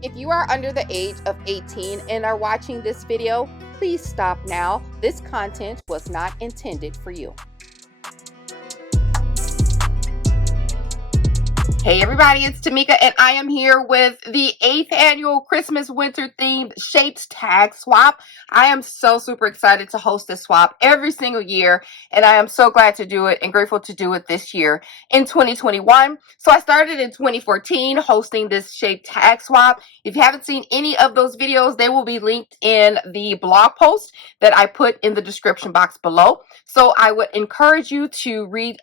If you are under the age of 18 and are watching this video, please stop now. This content was not intended for you. Hey everybody, it's TMIKA and I am here with the 8th annual Christmas winter themed shapes tag swap. I am so super excited to host this swap every single year, and I am so glad to do it and grateful to do it this year in 2021. So I started in 2014 hosting this shape tag swap. If you haven't seen any of those videos, they will be linked in the blog post that I put in the description box below. So I would encourage you to read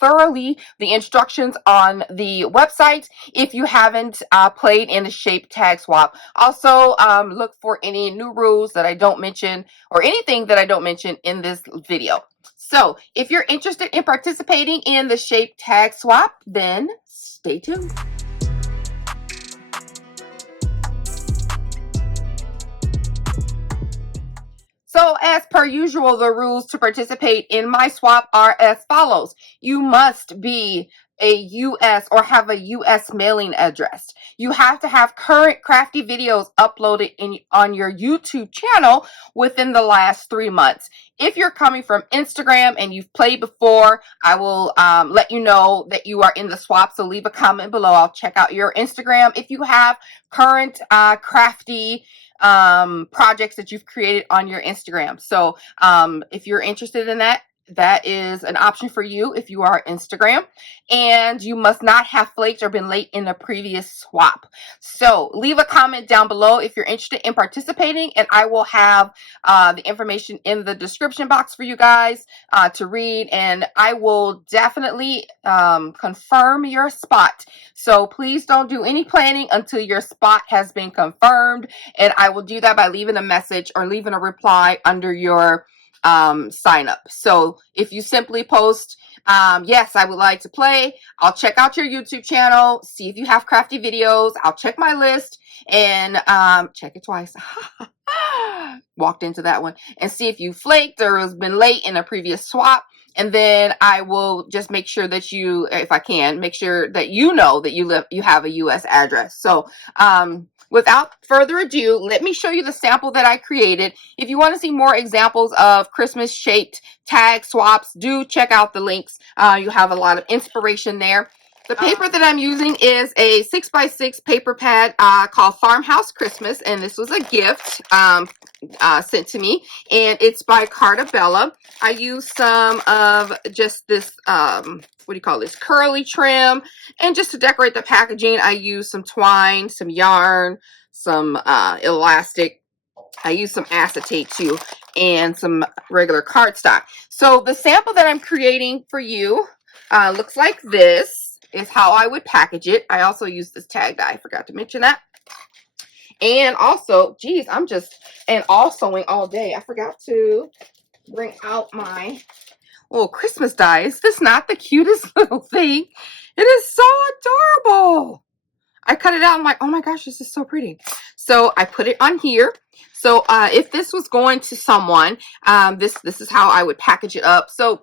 thoroughly the instructions on the website if you haven't played in the shape tag swap. Also, look for any new rules that I don't mention or anything that I don't mention in this video. So if you're interested in participating in the shape tag swap, then stay tuned. So as per usual, the rules to participate in my swap are as follows. You must be a U.S. or have a U.S. mailing address. You have to have current crafty videos uploaded on your YouTube channel within the last 3 months. If you're coming from Instagram and you've played before, I will let you know that you are in the swap. So leave a comment below. I'll check out your Instagram. If you have current crafty projects that you've created on your Instagram. So if you're interested in that, that is an option for you if you are Instagram. And you must not have flaked or been late in the previous swap. So leave a comment down below if you're interested in participating, and I will have the information in the description box for you guys to read, and I will definitely confirm your spot. So please don't do any planning until your spot has been confirmed, and I will do that by leaving a message or leaving a reply under your sign up. So if you simply post, yes, I would like to play, I'll check out your YouTube channel, see if you have crafty videos, I'll check my list and check it twice. Walked into that one, and see if you flaked or has been late in a previous swap. And then I will just make sure that you, if I can, make sure that you know that you have a U.S. address. So without further ado, let me show you the sample that I created. If you want to see more examples of Christmas shaped tag swaps, do check out the links. You have a lot of inspiration there. The paper that I'm using is a 6x6 paper pad called Farmhouse Christmas, and this was a gift sent to me, and it's by Carta Bella. I used some of just this, what do you call this, curly trim, and just to decorate the packaging, I used some twine, some yarn, some elastic. I used some acetate too, and some regular cardstock. So the sample that I'm creating for you looks like this. Is how I would package it. I also use this tag die. I forgot to mention that. And also, geez, I'm just all sewing all day. I forgot to bring out my little Christmas die. Is this not the cutest little thing? It is so adorable. I cut it out. I'm like, oh my gosh, this is so pretty. So I put it on here. So if this was going to someone, this is how I would package it up. So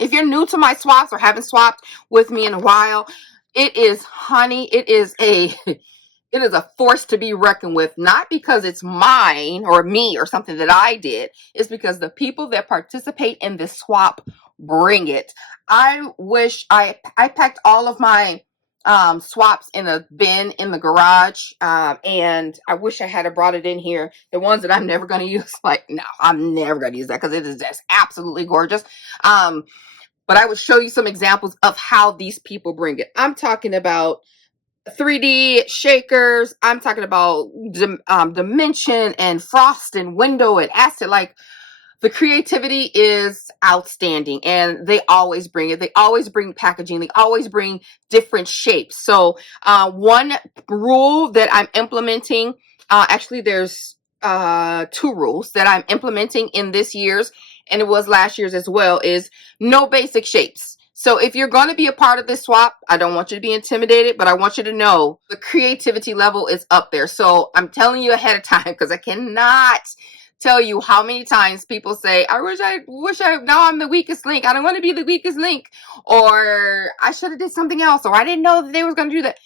if you're new to my swaps or haven't swapped with me in a while, it is, honey, it is a force to be reckoned with. Not because it's mine or me or something that I did. It's because the people that participate in this swap bring it. I wish I packed all of my swaps in a bin in the garage, and I wish I had brought it in here. The ones that I'm never going to use, like, no, I'm never going to use that because it is just absolutely gorgeous. But I would show you some examples of how these people bring it. I'm talking about 3D shakers. I'm talking about dimension and frost and window and acid. Like, the creativity is outstanding, and they always bring it. They always bring packaging. They always bring different shapes. So one rule that I'm implementing, actually there's 2 rules that I'm implementing in this year's, and it was last year's as well, is no basic shapes. So if you're going to be a part of this swap, I don't want you to be intimidated, but I want you to know the creativity level is up there. So I'm telling you ahead of time, because I cannot tell you how many times people say, I wish now I'm the weakest link. I don't want to be the weakest link, or I should have did something else, or I didn't know that they was going to do that.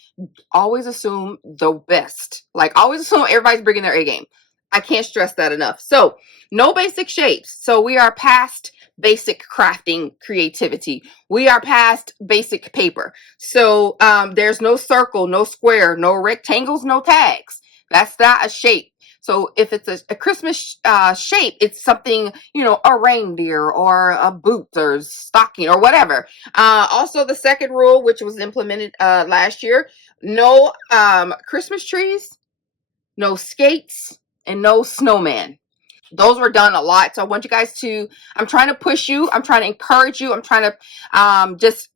always assume the best. Like, always assume everybody's bringing their A game. I can't stress that enough. So, no basic shapes. So, we are past basic crafting creativity. We are past basic paper. So, there's no circle, no square, no rectangles, no tags. That's not a shape. So if it's a Christmas shape, it's something, you know, a reindeer or a boot or stocking or whatever. Also, the second rule, which was implemented last year, no Christmas trees, no skates, and no snowman. Those were done a lot. So I want you guys to, I'm trying to push you. I'm trying to encourage you. I'm trying to just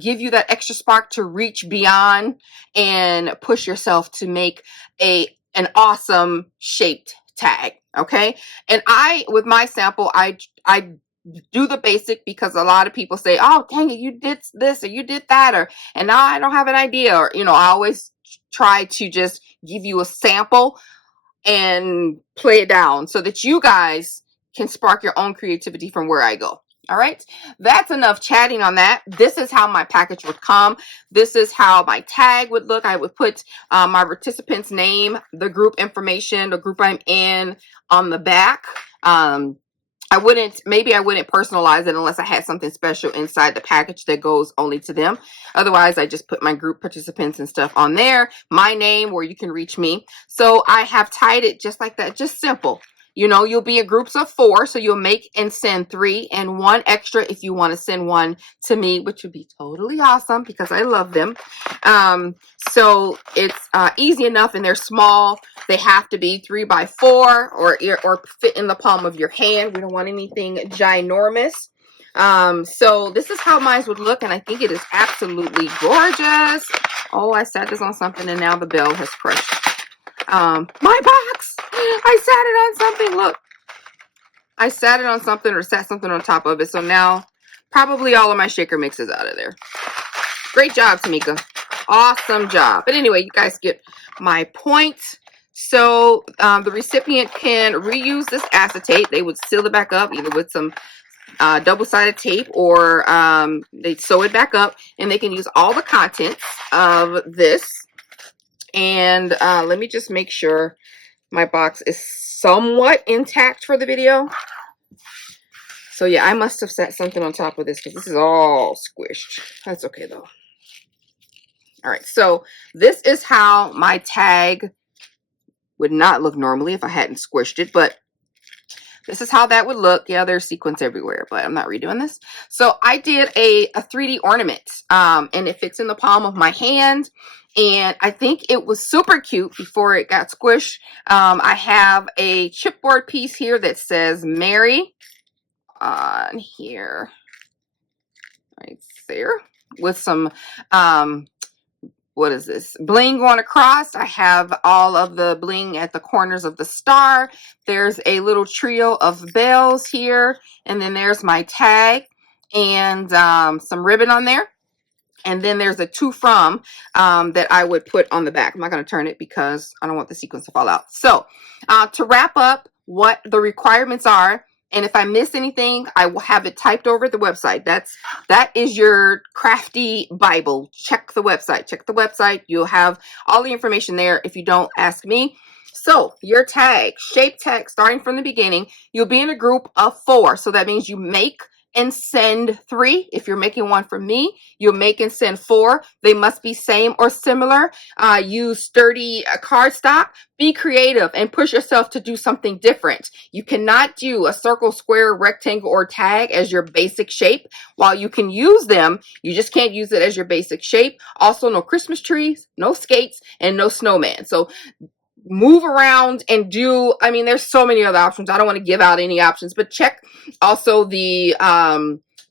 give you that extra spark to reach beyond and push yourself to make an awesome shaped tag. Okay. And with my sample, I do the basic because a lot of people say, oh, dang it, you did this or you did that, and now I don't have an idea. Or, you know, I always try to just give you a sample and play it down so that you guys can spark your own creativity from where I go. All right, that's enough chatting on that. This is how my package would come. This is how my tag would look. I would put my participant's name, the group information, the group I'm in on the back. Maybe I wouldn't personalize it unless I had something special inside the package that goes only to them. Otherwise, I just put my group participants and stuff on there, my name, where you can reach me. So I have tied it just like that, just simple. You know, you'll be in groups of 4, so you'll make and send 3 and 1 extra if you want to send one to me, which would be totally awesome because I love them. So it's easy enough, and they're small. They have to be 3 by 4 or fit in the palm of your hand. We don't want anything ginormous. So this is how mine would look, and I think it is absolutely gorgeous. Oh, I sat this on something, and now the bell has crushed. My box! I sat it on something. Look. I sat it on something or sat something on top of it. So now probably all of my shaker mix is out of there. Great job, TMIKA. Awesome job. But anyway, you guys get my point. So the recipient can reuse this acetate. They would seal it back up either with some double-sided tape, or they sew it back up, and they can use all the contents of this. And let me just make sure my box is somewhat intact for the video. So yeah, I must have set something on top of this because this is all squished. That's okay though. All right, so this is how my tag would not look normally if I hadn't squished it, but this is how that would look. Yeah, there's sequins everywhere, but I'm not redoing this. So I did a 3D ornament, and it fits in the palm of my hand. And I think it was super cute before it got squished. I have a chipboard piece here that says Mary on here, right there, with some, what is this? Bling going across. I have all of the bling at the corners of the star. There's a little trio of bells here. And then there's my tag and some ribbon on there. And then there's a to from that I would put on the back. I'm not going to turn it because I don't want the sequins to fall out. So to wrap up what the requirements are, and if I miss anything, I will have it typed over the website. That is your crafty Bible. Check the website. Check the website. You'll have all the information there if you don't ask me. So your tag, shape tag, starting from the beginning, you'll be in a group of 4. So that means you make and send 3. If you're making one for me, you'll make and send 4. They must be same or similar. Use sturdy cardstock. Be creative and push yourself to do something different. You cannot do a circle, square, rectangle, or tag as your basic shape. While you can use them, you just can't use it as your basic shape. Also, no Christmas trees, no skates, and no snowman. So move around and do, I mean, there's so many other options. I don't want to give out any options, but check also the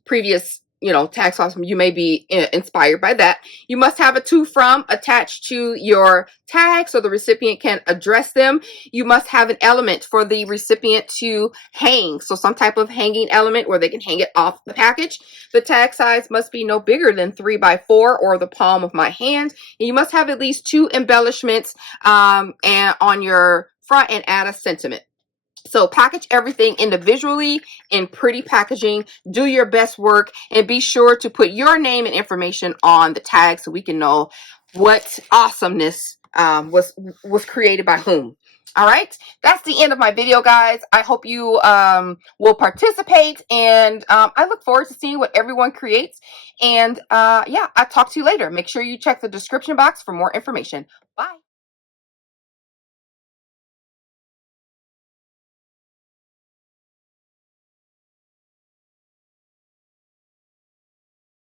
previous, you know, tag sauce. You may be inspired by that. You must have a to from attached to your tag so the recipient can address them. You must have an element for the recipient to hang. So some type of hanging element where they can hang it off the package. The tag size must be no bigger than 3 by 4 or the palm of my hand. And you must have at least 2 embellishments and on your front and add a sentiment. So package everything individually in pretty packaging. Do your best work and be sure to put your name and information on the tag so we can know what awesomeness was created by whom. All right, that's the end of my video, guys. I hope you will participate, and I look forward to seeing what everyone creates. And yeah, I'll talk to you later. Make sure you check the description box for more information. Bye.